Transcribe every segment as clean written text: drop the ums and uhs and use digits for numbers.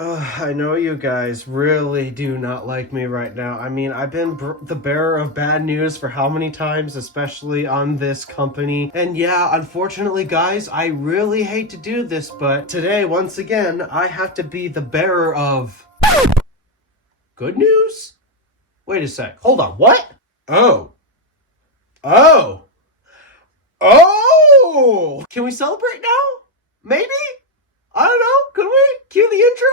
I know you guys really do not like me right now. I mean, I've been the bearer of bad news for how many times, especially on this company. And yeah, unfortunately, guys, I really hate to do this, but today, once again, I have to be the bearer of good news? Wait a sec. Hold on. What? Oh. Oh. Oh! Can we celebrate now? Maybe? I don't know. Could we? Cue the intro?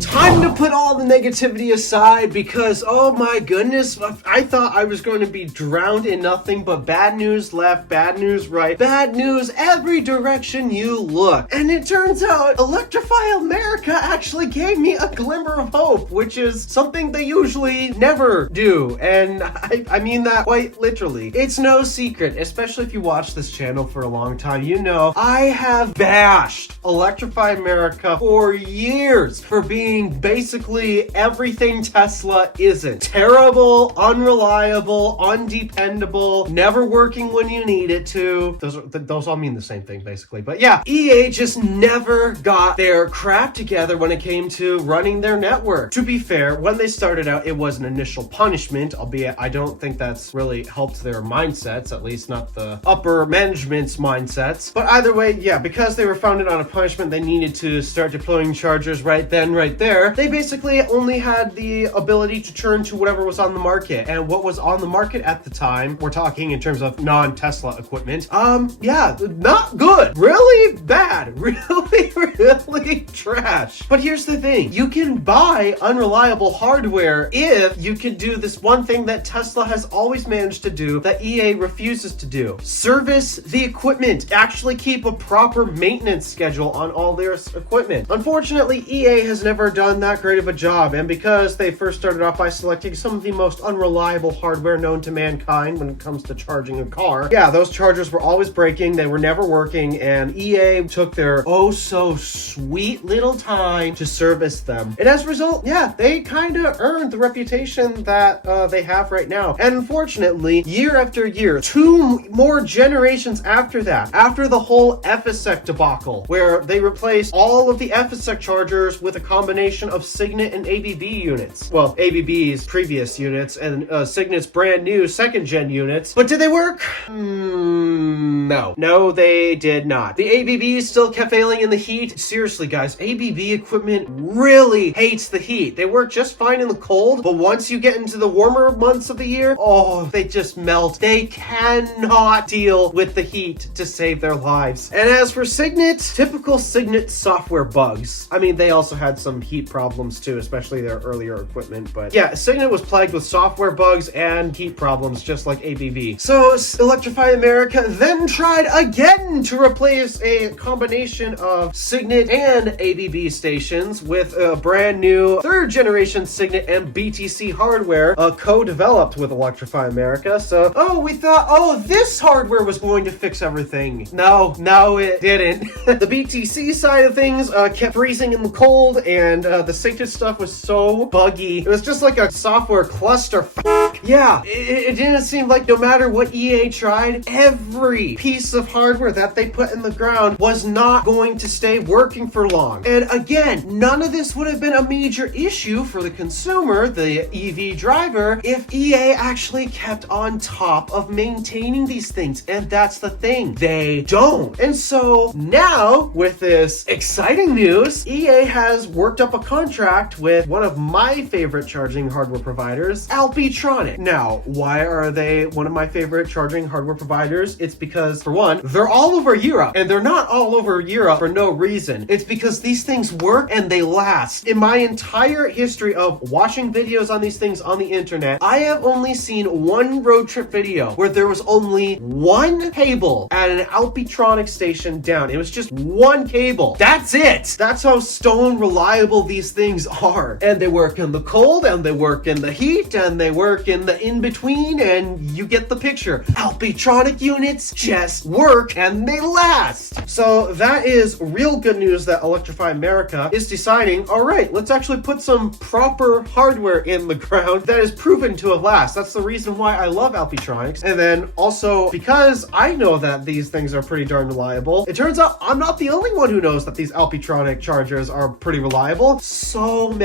Time to put all the negativity aside because, oh my goodness, I thought I was going to be drowned in nothing but bad news left, bad news right, bad news every direction you look. And it turns out Electrify America actually gave me a glimmer of hope, which is something they usually never do. And I mean that quite literally. It's no secret, especially if you watch this channel for a long time, you know I have bashed Electrify America for years for being basically everything Tesla isn't. Terrible, unreliable, undependable, never working when you need it to. Those all mean the same thing basically. But yeah, EA just never got their crap together when it came to running their network. To be fair, when they started out, it was an initial punishment, albeit I don't think that's really helped their mindsets, at least not the upper management's mindsets. But either way, yeah, because they were founded on a punishment, they needed to start deploying chargers right then, right there. They basically only had the ability to turn to whatever was on the market. And what was on the market at the time, we're talking in terms of non-Tesla equipment, yeah, not good. Really bad. Really trash. But here's the thing. You can buy unreliable hardware if you can do this one thing that Tesla has always managed to do that EA refuses to do. Service the equipment. Actually keep a proper maintenance schedule on all their equipment. Unfortunately, EA has never done that great of a job, and because they first started off by selecting some of the most unreliable hardware known to mankind when it comes to charging a car, yeah, those chargers were always breaking, they were never working, and EA took their oh so sweet little time to service them. And as a result, yeah, they kind of earned the reputation that they have right now. And unfortunately, year after year, 2 more generations after that, after the whole FSEC debacle, where they replaced all of the FSEC chargers with a combination of Signet and ABB units. Well, ABB's previous units and Signet's brand new 2nd gen units. But did they work? No. No, they did not. The ABBs still kept failing in the heat. Seriously, guys, ABB equipment really hates the heat. They work just fine in the cold, but once you get into the warmer months of the year, oh, they just melt. They cannot deal with the heat to save their lives. And as for Signet, typical Signet software bugs. I mean, they also had some heat problems too, especially their earlier equipment. But yeah, Signet was plagued with software bugs and heat problems, just like ABB. So Electrify America then tried again to replace a combination of Signet and ABB stations with a brand new 3rd generation Signet and BTC hardware, co-developed with Electrify America. So, we thought, this hardware was going to fix everything. No, it didn't. The BTC side of things kept freezing in the cold, and the Signet stuff was so buggy. It was just like a software cluster. Yeah, it didn't seem like no matter what EA tried, every piece of hardware that they put in the ground was not going to stay working for long. And again, none of this would have been a major issue for the consumer, the EV driver, if EA actually kept on top of maintaining these things. And that's the thing, they don't. And so now, with this exciting news, EA has worked up a contract with one of my favorite charging hardware providers, Alpitronic. Now, why are they one of my favorite charging hardware providers? It's because, for one, they're all over Europe, and they're not all over Europe for no reason. It's because these things work and they last. In my entire history of watching videos on these things on the internet, I have only seen one road trip video where there was only one cable at an Alpitronic station down. It was just one cable. That's it. That's how stone reliable these things things are. And they work in the cold, and they work in the heat, and they work in the in-between, and you get the picture. Alpitronic units just work and they last. So that is real good news that Electrify America is deciding, all right, let's actually put some proper hardware in the ground that is proven to last. That's the reason why I love Alpitronics. And then also, because I know that these things are pretty darn reliable, it turns out I'm not the only one who knows that these Alpitronic chargers are pretty reliable. So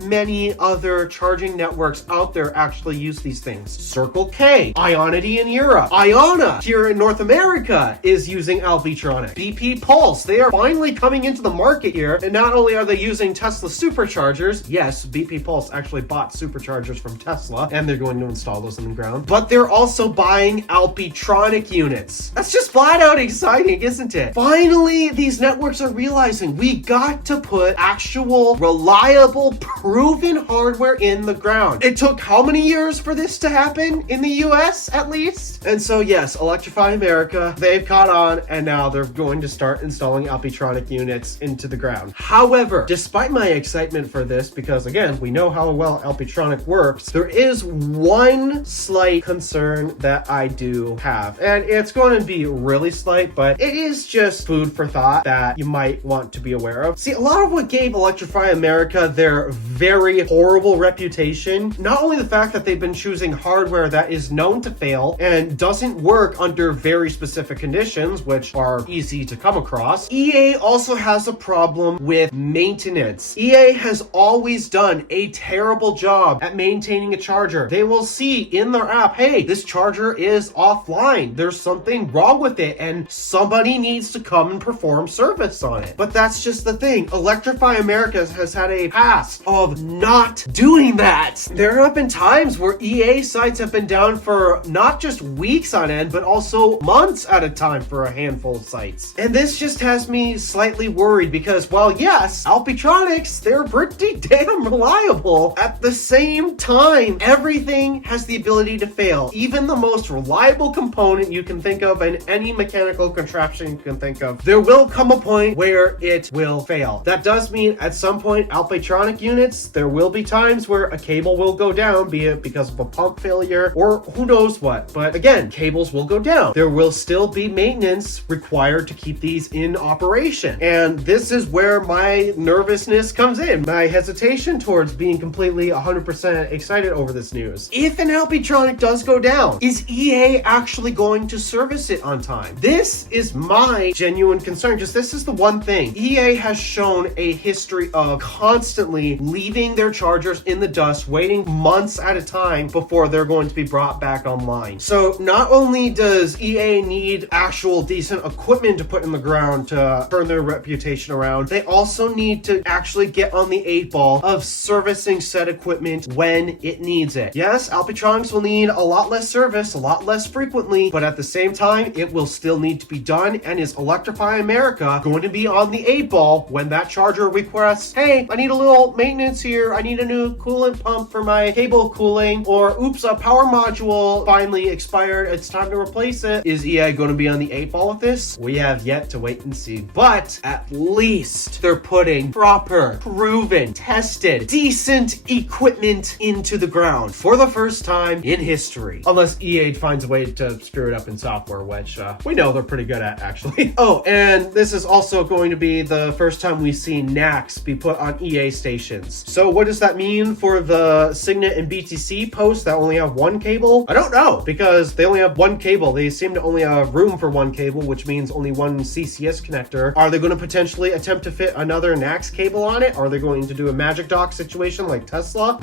many other charging networks out there actually use these things. Circle K, Ionity in Europe, Iona here in North America is using Alpitronic. BP Pulse, they are finally coming into the market here, and not only are they using Tesla superchargers, yes, BP Pulse actually bought superchargers from Tesla, and they're going to install those in the ground, but they're also buying Alpitronic units. That's just flat out exciting, isn't it? Finally, these networks are realizing we got to put actual, reliable, proven hardware in the ground. It took how many years for this to happen in the US, at least? And so yes, Electrify America, they've caught on, and now they're going to start installing Alpitronic units into the ground. However, despite my excitement for this, because again, we know how well Alpitronic works, there is one slight concern that I do have, and it's going to be really slight, but it is just food for thought that you might want to be aware of. See, a lot of what gave Electrify America their very horrible reputation, not only the fact that they've been choosing hardware that is known to fail and doesn't work under very specific conditions, which are easy to come across, EA also has a problem with maintenance. EA has always done a terrible job at maintaining a charger. They will see in their app, hey, this charger is offline. There's something wrong with it, and somebody needs to come and perform service on it. But that's just the thing. Electrify America has had a past of not doing that. There have been times where EA sites have been down for not just weeks on end, but also months at a time for a handful of sites. And this just has me slightly worried because, well, yes, Alpitronics, they're pretty damn reliable. At the same time, everything has the ability to fail. Even the most reliable component you can think of in any mechanical contraption you can think of, there will come a point where it will fail. That does mean at some point, Alpitronic units, there will be times where a cable will go down, be it because of a pump failure or who knows what. But again, cables will go down. There will still be maintenance required to keep these in operation. And this is where my nervousness comes in, my hesitation towards being completely 100% excited over this news. If an Alpitronic does go down, is EA actually going to service it on time? This is my genuine concern, because this is the one thing. EA has shown a history of constantly leaving their chargers in the dust, waiting months at a time before they're going to be brought back online. So not only does EA need actual decent equipment to put in the ground to turn their reputation around, they also need to actually get on the 8 ball of servicing said equipment when it needs it. Yes, Alpitronics will need a lot less service, a lot less frequently, but at the same time, it will still need to be done. And is Electrify America going to be on the 8 ball when that charger requests, hey, I need a little maintenance here, I need a new coolant pump for my cable cooling, or oops, a power module finally expired, it's time to replace it? Is EA going to be on the 8 ball with this? We have yet to wait and see, but at least they're putting proper, proven, tested, decent equipment into the ground for the first time in history. Unless EA finds a way to screw it up in software, which we know they're pretty good at, actually. Oh, and this is also going to be the first time we've seen NACs be put on EA stations. So what does that mean for the Signet and BTC posts that only have one cable? I don't know, because they only have one cable. They seem to only have room for one cable, which means only one CCS connector. Are they going to potentially attempt to fit another NACS cable on it? Are they going to do a magic dock situation like Tesla?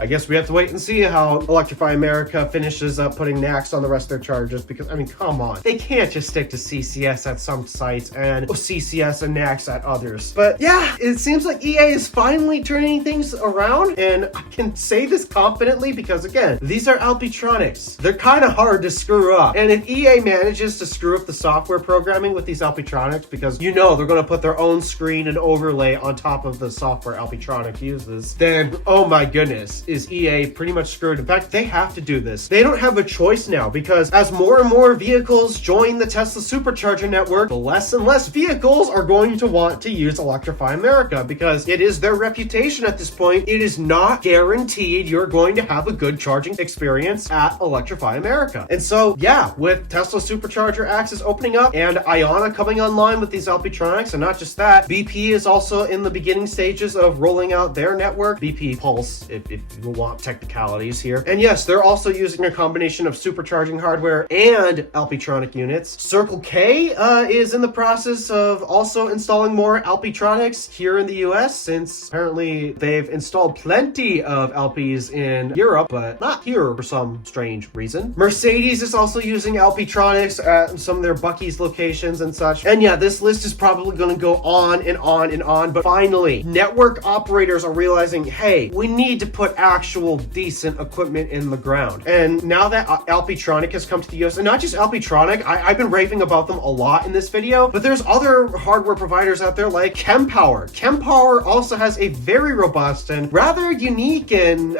I guess we have to wait and see how Electrify America finishes up putting NACS on the rest of their chargers, because, I mean, come on. They can't just stick to CCS at some sites and CCS and NACS at others. But yeah, it seems like EA is finally turning things around, and I can say this confidently because, again, these are Alpitronics. They're kind of hard to screw up. And if EA manages to screw up the software programming with these Alpitronics, because you know they're going to put their own screen and overlay on top of the software Alpitronic uses, then, oh my goodness, is EA pretty much screwed. In fact, they have to do this. They don't have a choice now, because as more and more vehicles join the Tesla supercharger network, the less and less vehicles are going to want to use Electrify America. America, because it is their reputation at this point. It is not guaranteed you're going to have a good charging experience at Electrify America. And so, yeah, with Tesla Supercharger access opening up and Iona coming online with these Alpitronics, and not just that, BP is also in the beginning stages of rolling out their network, BP Pulse, if you want technicalities here. And yes, they're also using a combination of supercharging hardware and Alpitronic units. Circle K is in the process of also installing more Alpitronics here in the US, since apparently they've installed plenty of Alpis in Europe, but not here for some strange reason. Mercedes is also using Alpitronics at some of their Buc-ee's locations and such. And yeah, this list is probably going to go on and on and on, but finally, network operators are realizing, hey, we need to put actual decent equipment in the ground. And now that Alpitronic has come to the US, and not just Alpitronic, I've been raving about them a lot in this video, but there's other hardware providers out there like Kempower. Kempower also has a very robust and rather unique and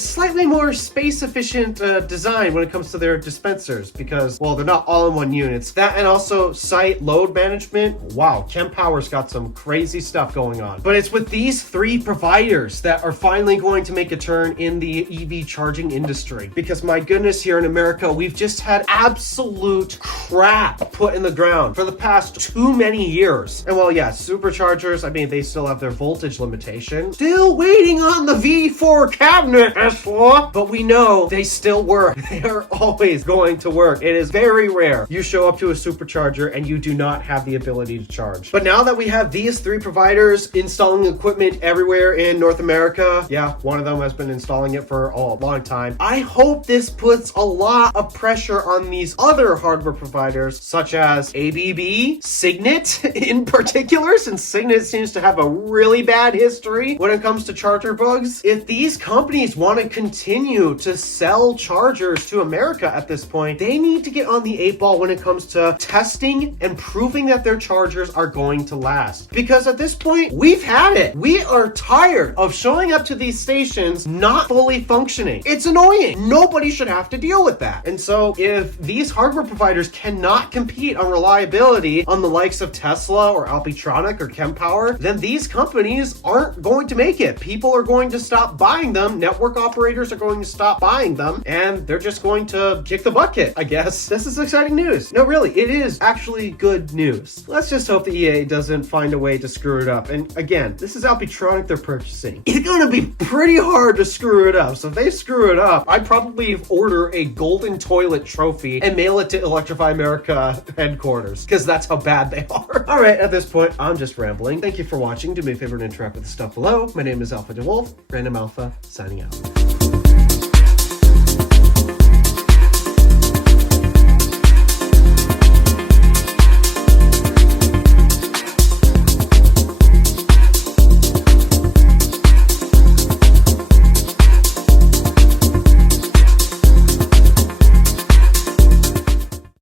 slightly more space efficient design when it comes to their dispensers, because, well, they're not all-in-one units. That and also site load management. Wow, Kempower's got some crazy stuff going on. But it's with these three providers that are finally going to make a turn in the EV charging industry, because my goodness, here in America, we've just had absolute crap put in the ground for the past too many years. And well, yeah, superchargers, I mean, they still have their voltage limitation. Still waiting on the V4 cabinet, Tesla. But we know they still work. They are always going to work. It is very rare you show up to a supercharger and you do not have the ability to charge. But now that we have these three providers installing equipment everywhere in North America, yeah, one of them has been installing it for a long time. I hope this puts a lot of pressure on these other hardware providers, such as ABB, Signet in particular, since Signet seems to have a really bad history when it comes to charger bugs. If these companies want to continue to sell chargers to America at this point, they need to get on the 8 ball when it comes to testing and proving that their chargers are going to last. Because at this point, we've had it. We are tired of showing up to these stations not fully functioning. It's annoying. Nobody should have to deal with that. And so if these hardware providers cannot compete on reliability on the likes of Tesla or Alpitronic or Kempower, then these companies aren't going to make it. People are going to stop buying them. Network operators are going to stop buying them, and they're just going to kick the bucket, I guess. This is exciting news. No, really, it is actually good news. Let's just hope the EA doesn't find a way to screw it up. And again, this is Alpitronic they're purchasing. It's going to be pretty hard to screw it up. So if they screw it up, I'd probably order a golden toilet trophy and mail it to Electrify America headquarters, because that's how bad they are. All right, at this point, I'm just rambling. Thank you for watching. Do me a favor and interact with the stuff below. My name is DeWolf, Random Alpha, signing out.